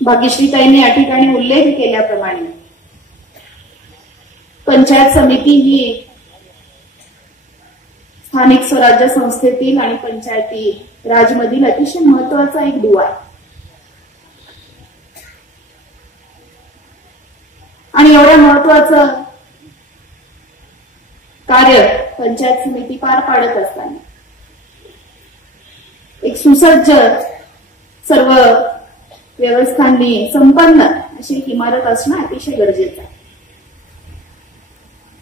भाग्यश्रीताईंनी या ठिकाणी उल्लेख केल्याप्रमाणे पंचायत समिती ही स्थानिक स्वराज्य संस्थेतील आणि पंचायती राजमधील अतिशय महत्वाचा एक दुवा आहे. आणि एवढ्या महत्वाचं कार्य पंचायत समिती पार पाडत असताना एक सुसज्ज सर्व व्यवस्थांनी संपन्न अशी एक इमारत असणं अतिशय गरजेचं आहे.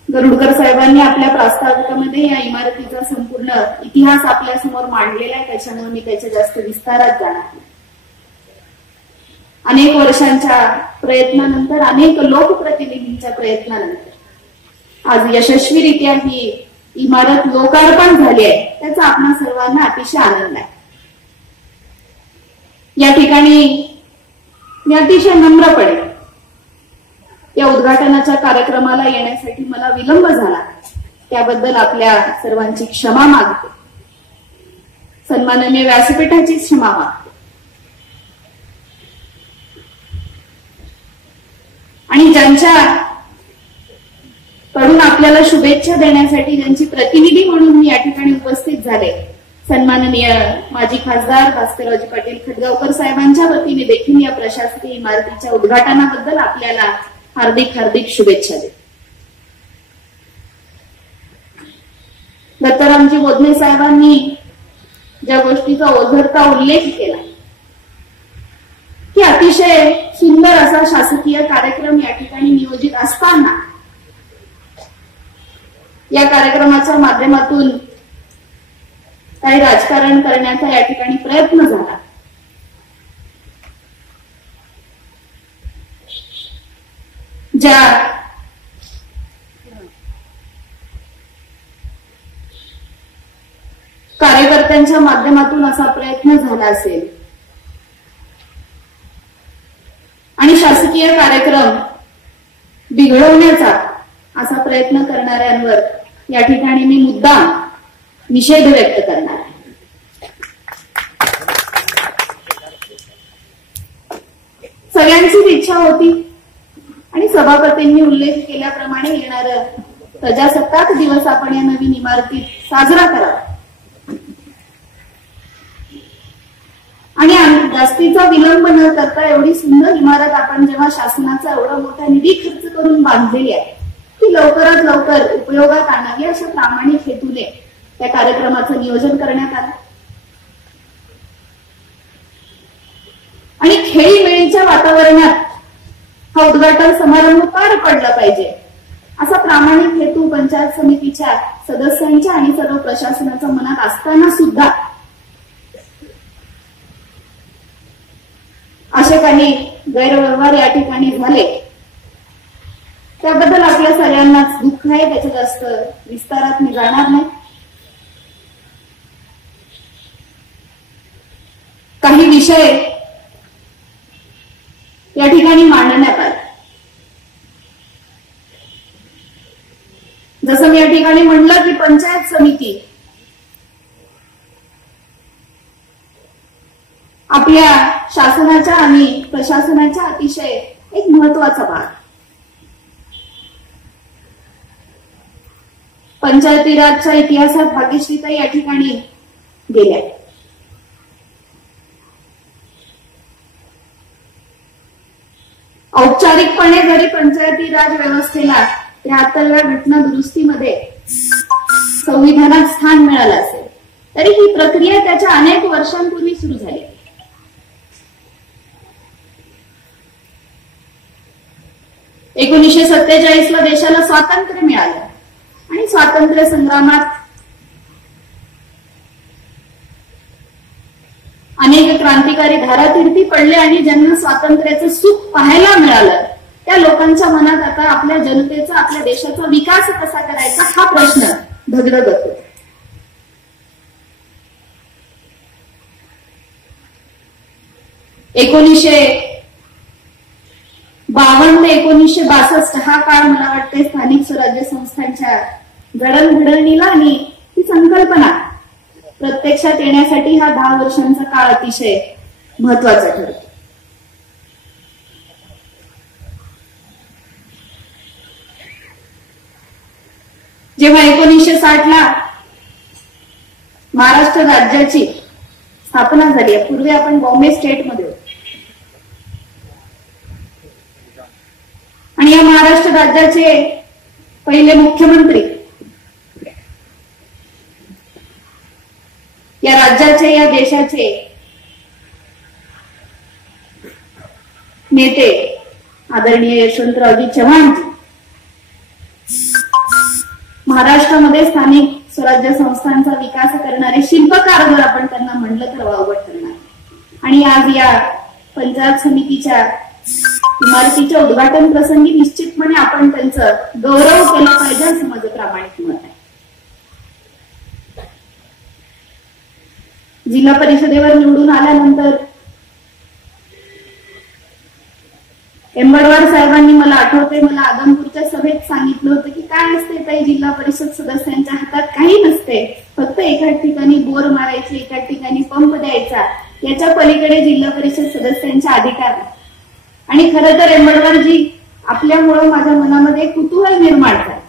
गरुडकर साहेबांनी आपल्या प्रास्ताविकामध्ये या इमारतीचा संपूर्ण इतिहास आपल्या समोर मांडलेला आहे, त्याच्यामुळे मी त्याच्या जास्त विस्तारात जाणार नाही. अनेक वर्षांच्या प्रयत्नानंतर, अनेक लोकप्रतिनिधींच्या प्रयत्नानंतर आज यशस्वीरित्या ही इमारत लोकार्पण झाली आहे, त्याचा आपणा सर्वांना अतिशय आनंद आहे. या ठिकाणी मी अतिशय नम्रपणे या उद्घाटनाच्या कार्यक्रमाला येण्यासाठी मला विलंब झाला, त्याबद्दल आपल्या सर्वांची क्षमा मागते. सन्माननीय व्यासपीठाची क्षमा मागते. आणि ज्यांच्या कडून आपल्याला शुभेच्छा देण्यासाठी ज्यांची प्रतिनिधी म्हणून मी या ठिकाणी उपस्थित झाले, सन्माननीय माजी खासदार भास्कररावजी पाटील खटगावकर साहेबांच्या वतीने देखील या प्रशासकीय इमारतीच्या उद्घाटनाबद्दल आपल्याला हार्दिक हार्दिक शुभेच्छा देते. दत्तारामजी बोधने साहेबांनी ज्या गोष्टीचा ओझरता उल्लेख केला की अतिशय सुंदर असा शासकीय कार्यक्रम या ठिकाणी नियोजित असताना या कार्यक्रमाच्या माध्यमातून काही राजकारण करण्याचा या ठिकाणी प्रयत्न झाला. ज्या कार्यकर्त्यांच्या माध्यमातून असा प्रयत्न झाला असेल आणि शासकीय कार्यक्रम बिघडवण्याचा असा प्रयत्न करणाऱ्यांवर या ठिकाणी मी मुद्दाम निषेध व्यक्त करणार आहे. सगळ्यांचीच इच्छा होती आणि सभापतींनी उल्लेख केल्याप्रमाणे येणारं प्रजासत्ताक दिवस आपण या नवीन इमारतीत साजरा करावा आणि जास्तीचा विलंब न करता एवढी सुंदर इमारत आपण जेव्हा शासनाचा एवढा मोठा निधी खर्च करून बांधलेली आहे ती लवकरात लवकर उपयोगात आणावी अशा प्रामाणिक हेतूने त्या कार्यक्रमाचं नियोजन करण्यात आलं. आणि खेळीमेळीच्या वातावरणात हा उद्घाटन समारंभ पार पडला पाहिजे असा प्रामाणिक हेतू पंचायत समितीच्या सदस्यांच्या आणि सर्व प्रशासनाच्या मनात असताना सुद्धा असे काही गैरव्यवहार या ठिकाणी झाले, त्याबद्दल आपल्या सगळ्यांनाच दुःख आहे. त्याच्या जास्त विस्तारात मी जाणार नाही. काही विषय या ठिकाणी मांडण्यात आले. जसं मी या ठिकाणी म्हणलं की पंचायत समिती आपल्या शासनाच्या आणि प्रशासनाच्या अतिशय एक महत्वाचा भाग. पंचायती राजच्या इतिहासात भाग्यश्रीताई या ठिकाणी गेल्या. औपचारिकपणे जरी पंचायती राज व्यवस्थेला 73व्या घटना दुरुस्तीमध्ये संविधानात स्थान मिळालं असेल तरी ही प्रक्रिया त्याच्या अनेक वर्षांपूर्वी सुरू झाली. एकोणीसशे 47ला देशाला स्वातंत्र्य मिळालं आणि स्वातंत्र्य संग्रामात अनेक क्रांतिकारी धारातीर्थी पडले आणि ज्यांना स्वातंत्र्याचं सुख पाहायला मिळालं त्या लोकांच्या मनात आता आपल्या जनतेचा, आपल्या देशाचा विकास कसा करायचा हा प्रश्न धगधगत होता. एकोणीसशे 52 ते 1962 हा काळ मला वाटते स्थानिक स्वराज्य संस्थांच्या जडणघडणीला आणि ही संकल्पना प्रत्यक्षात येण्यासाठी हा 10 वर्षांचा काळ अतिशय महत्वाचा ठरतो. जेव्हा 1960ला महाराष्ट्र राज्याची स्थापना झाली, पूर्वी आपण बॉम्बे स्टेटमध्ये होतो, आणि या महाराष्ट्र राज्याचे पहिले मुख्यमंत्री, या राज्याचे, या देशाचे नेते आदरणीय यशवंतरावजी चव्हाणजी महाराष्ट्रामध्ये स्थानिक स्वराज्य संस्थांचा विकास करणारे शिल्पकार जर आपण त्यांना म्हणलं तर वावगट करणार. आणि आज या पंचायत समितीच्या इमारतीच्या उद्घाटन प्रसंगी निश्चितपणे आपण त्यांचं गौरव केला पाहिजे असं माझं प्रामाणिक मत आहे. जिल्हा परिषदेवर निवडून आल्यानंतर एंबडवार साहेबांनी, मला आठवते, मला आदमपूरच्या सभेत सांगितलं होतं की काय असते ताई, जिल्हा परिषद सदस्यांच्या हातात काही नसते, फक्त एका ठिकाणी बोर मारायचे, एका ठिकाणी पंप द्यायचा, याच्या पलीकडे जिल्हा परिषद सदस्यांचे अधिकार. आणि खरं तर एंबडवारजी आपल्यामुळं माझ्या मनामध्ये कुतूहल निर्माण झालं,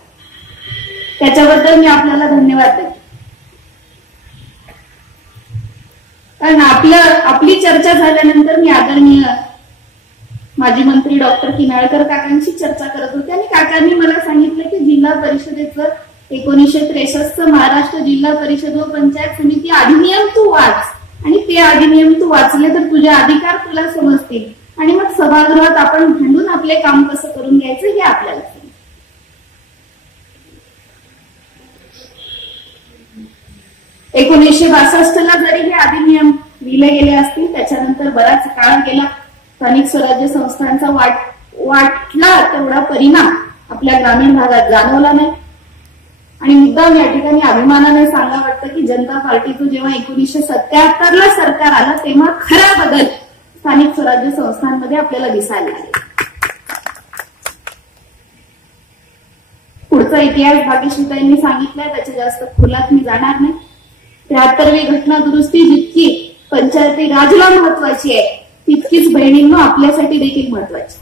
त्याच्याबद्दल मी आपल्याला धन्यवाद देते. कारण आपली चर्चा झाल्यानंतर मी आदरणीय माजी मंत्री डॉक्टर किनाळकर काकांशी चर्चा करत होते, आणि काकांनी मला सांगितलं की जिल्हा परिषदेचं 1963 महाराष्ट्र जिल्हा परिषद व पंचायत समिती अधिनियम तू वाच, आणि ते अधिनियम तू वाचले तर तुझे अधिकार तुला समजतील, आणि मग सभागृहात आपण भांडून आपले काम कसं करून घ्यायचं हे आपल्याला सांगितलं. 1962ला जरी हे अधिनियम लिहिले गेले असतील, त्याच्यानंतर बराच काळ गेला, स्थानिक स्वराज्य संस्थांचा वाटला तेवढा परिणाम आपल्या ग्रामीण भागात जाणवला नाही. आणि मुद्दाम या ठिकाणी अभिमानाने सांगा वाटतं की जनता पार्टीचं जेव्हा 1977ला सरकार आलं तेव्हा खरा बदल स्थानिक स्वराज्य संस्थांमध्ये आपल्याला दिसायला लागला. पुढचा इतिहास भाग्यश्रीताईंनी सांगितलाय, त्याच्या जास्त खोलात मी जाणार नाही. 73वी घटना दुरुस्ती जितकी पंचायती राजला महत्वाची आहे, तितकीच बहिणींनो आपल्यासाठी देखील महत्वाची.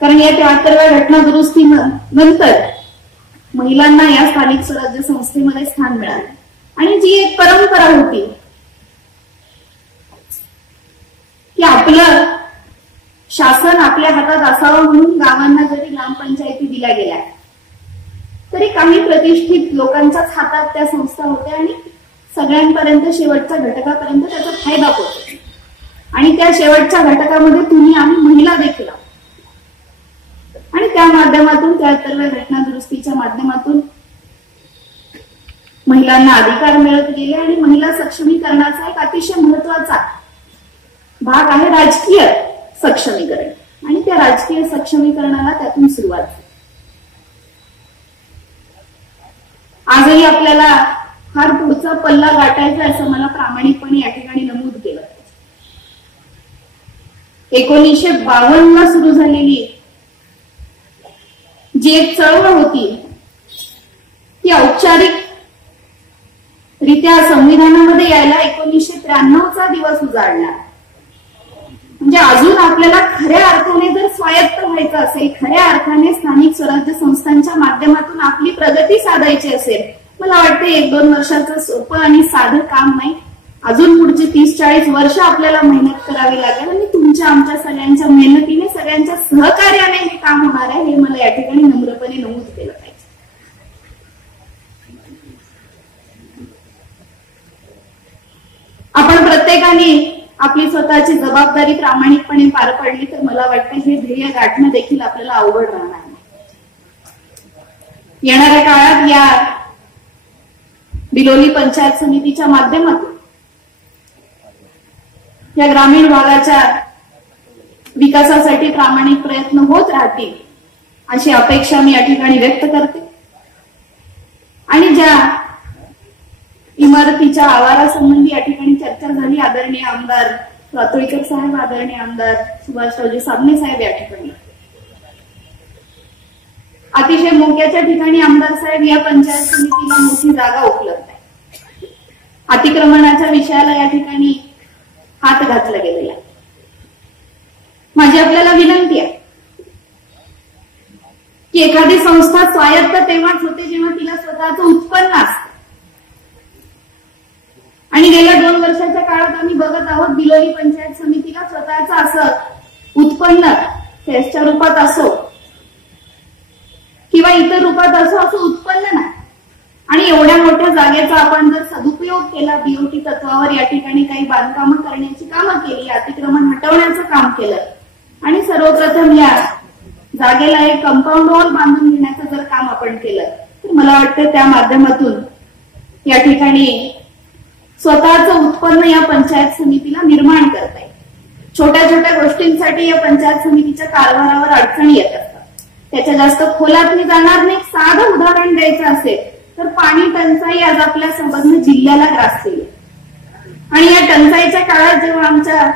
कारण या 73व्या घटना दुरुस्ती नंतर महिलांना या स्थानिक स्वराज्य संस्थेमध्ये स्थान मिळालं, आणि जी एक परंपरा होती की आपलं शासन आपल्या हातात असावं म्हणून गावांना जरी ग्रामपंचायती दिल्या गेल्या तरी काही प्रतिष्ठित लोकांच्याच हातात त्या संस्था होत्या, आणि सगळ्यांपर्यंत शेवटच्या घटकापर्यंत त्याचा फायदा होतो. आणि त्या शेवटच्या घटकामध्ये तुम्ही आम्ही महिला देखील आहोत, आणि त्या माध्यमातून 73व्या घटना दुरुस्तीच्या माध्यमातून महिलांना अधिकार मिळत गेले, आणि महिला सक्षमीकरणाचा एक अतिशय महत्वाचा भाग आहे राजकीय सक्षमीकरण, आणि त्या राजकीय सक्षमीकरणाला त्यातून सुरुवात झाली. आजही आपल्याला फार पुढचा पल्ला गाठायचा असं मला प्रामाणिकपणे या ठिकाणी नमूद केलं. 1952ला सुरू झालेली जी एक चळवळ होती ती औपचारिक रित्या संविधानामध्ये यायला 1993चा दिवस उजाडला. म्हणजे अजून आपल्याला खऱ्या अर्थाने जर स्वायत्त व्हायचं असेल, खऱ्या अर्थाने स्थानिक स्वराज्य संस्थांच्या माध्यमातून आपली प्रगती साधायची असेल, मला वाटतं 1-2 वर्षाचं सोपं आणि साधं काम नाही. अजून पुढची 30-40 वर्ष आपल्याला मेहनत करावी लागेल, आणि तुमच्या आमच्या सगळ्यांच्या मेहनतीने, सगळ्यांच्या सहकार्याने हे काम होणार आहे, हे मला या ठिकाणी नम्रपणे नमूद केलं पाहिजे. आपण प्रत्येकाने आपली स्वतःची जबाबदारी प्रामाणिकपणे पार पाडली तर मला वाटतं हे ध्येय गाठणं देखील आपल्याला अवघड राहणार नाही. येणाऱ्या काळात या बिलोली पंचायत समितीच्या माध्यमातून या ग्रामीण भागाच्या विकासासाठी प्रामाणिक प्रयत्न होत राहतील अशी अपेक्षा मी या ठिकाणी व्यक्त करते. आणि ज्या इमारतीच्या आवारासंबंधी या ठिकाणी चर्चा झाली, आदरणीय आमदार रातोळीकर साहेब, आदरणीय आमदार सुभाषरावजी साबणे साहेब या ठिकाणी अतिशय मोक्याच्या ठिकाणी आमदार साहेब या पंचायत समितीला मोठी जागा उपलब्ध आहे. अतिक्रमणाच्या विषयाला या ठिकाणी हात घातला गेलेला. माझी आपल्याला विनंती आहे, की एखादी संस्था स्वायत्त तेव्हाच होते जेव्हा तिला स्वतःचं उत्पन्न असतं. आणि गेल्या 2 वर्षाच्या काळात आम्ही बघत आहोत बिलोली पंचायत समितीला स्वतःचं असं उत्पन्न सेसच्या रूपात असो किंवा इतर रूपात असो असं उत्पन्न नाही. आणि एवढ्या मोठ्या जागेचा आपण जर सदुपयोग केला, बीओटी तत्वावर या ठिकाणी काही बांधकामं करण्याची कामं केली, अतिक्रमण हटवण्याचं काम केलं आणि सर्वप्रथम या जागेला एक कंपाऊंड वॉल बांधून घेण्याचं जर काम आपण केलं तर मला वाटतं त्या माध्यमातून या ठिकाणी स्वतःचं उत्पन्न या पंचायत समितीला निर्माण करता येईल. छोट्या छोट्या गोष्टींसाठी या पंचायत समितीच्या कारभारावर अडचणी येत असतात. त्याच्या जास्त खोलात मी जाणार नाही. साधं उदाहरण द्यायचं असेल तर पाणी टंचाई आज आपल्या संबंध जिल्ह्याला ग्रासली आणि या टंचाईच्या काळात जेव्हा आमच्या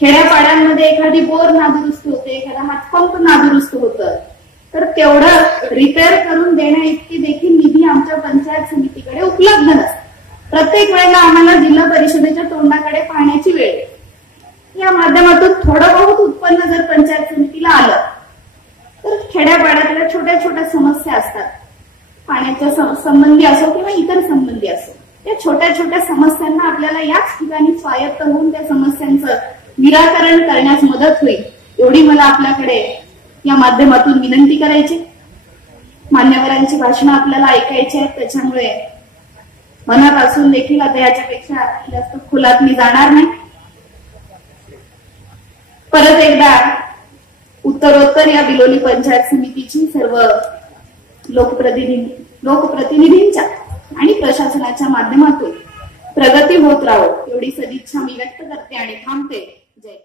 खेड्यापाड्यांमध्ये एखादी बोर नादुरुस्त होते, एखादा हातपंप नादुरुस्त होतं तर तेवढं रिपेअर करून देण्या इतकी देखील निधी आमच्या पंचायत समितीकडे उपलब्ध नसते. प्रत्येक वेळेला आम्हाला जिल्हा परिषदेच्या तोंडाकडे पाहण्याची वेळ येते. या माध्यमातून थोडं बहुत उत्पन्न जर पंचायत समितीला आलं तर खेड्यापाड्यातल्या छोट्या छोट्या समस्या असतात, पाण्याच्या संबंधी असो किंवा इतर संबंधी असो, त्या छोट्या छोट्या समस्यांना आपल्याला याच ठिकाणी स्वायत्त होऊन त्या समस्यांचं निराकरण करण्यास मदत होईल एवढी मला आपल्याकडे या माध्यमातून विनंती करायची. मान्यवरांची भाषणं आपल्याला ऐकायची आहेत, त्याच्यामुळे मनात असून देखील आता याच्यापेक्षा जास्त खोलात मी जाणार नाही. परत एकदा उत्तरोत्तर या बिलोली पंचायत समितीची सर्व लोकप्रतिनिधींच्या आणि प्रशासनाच्या माध्यमातून प्रगती होत राहो एवढी सदिच्छा मी व्यक्त करते आणि थांबते. जय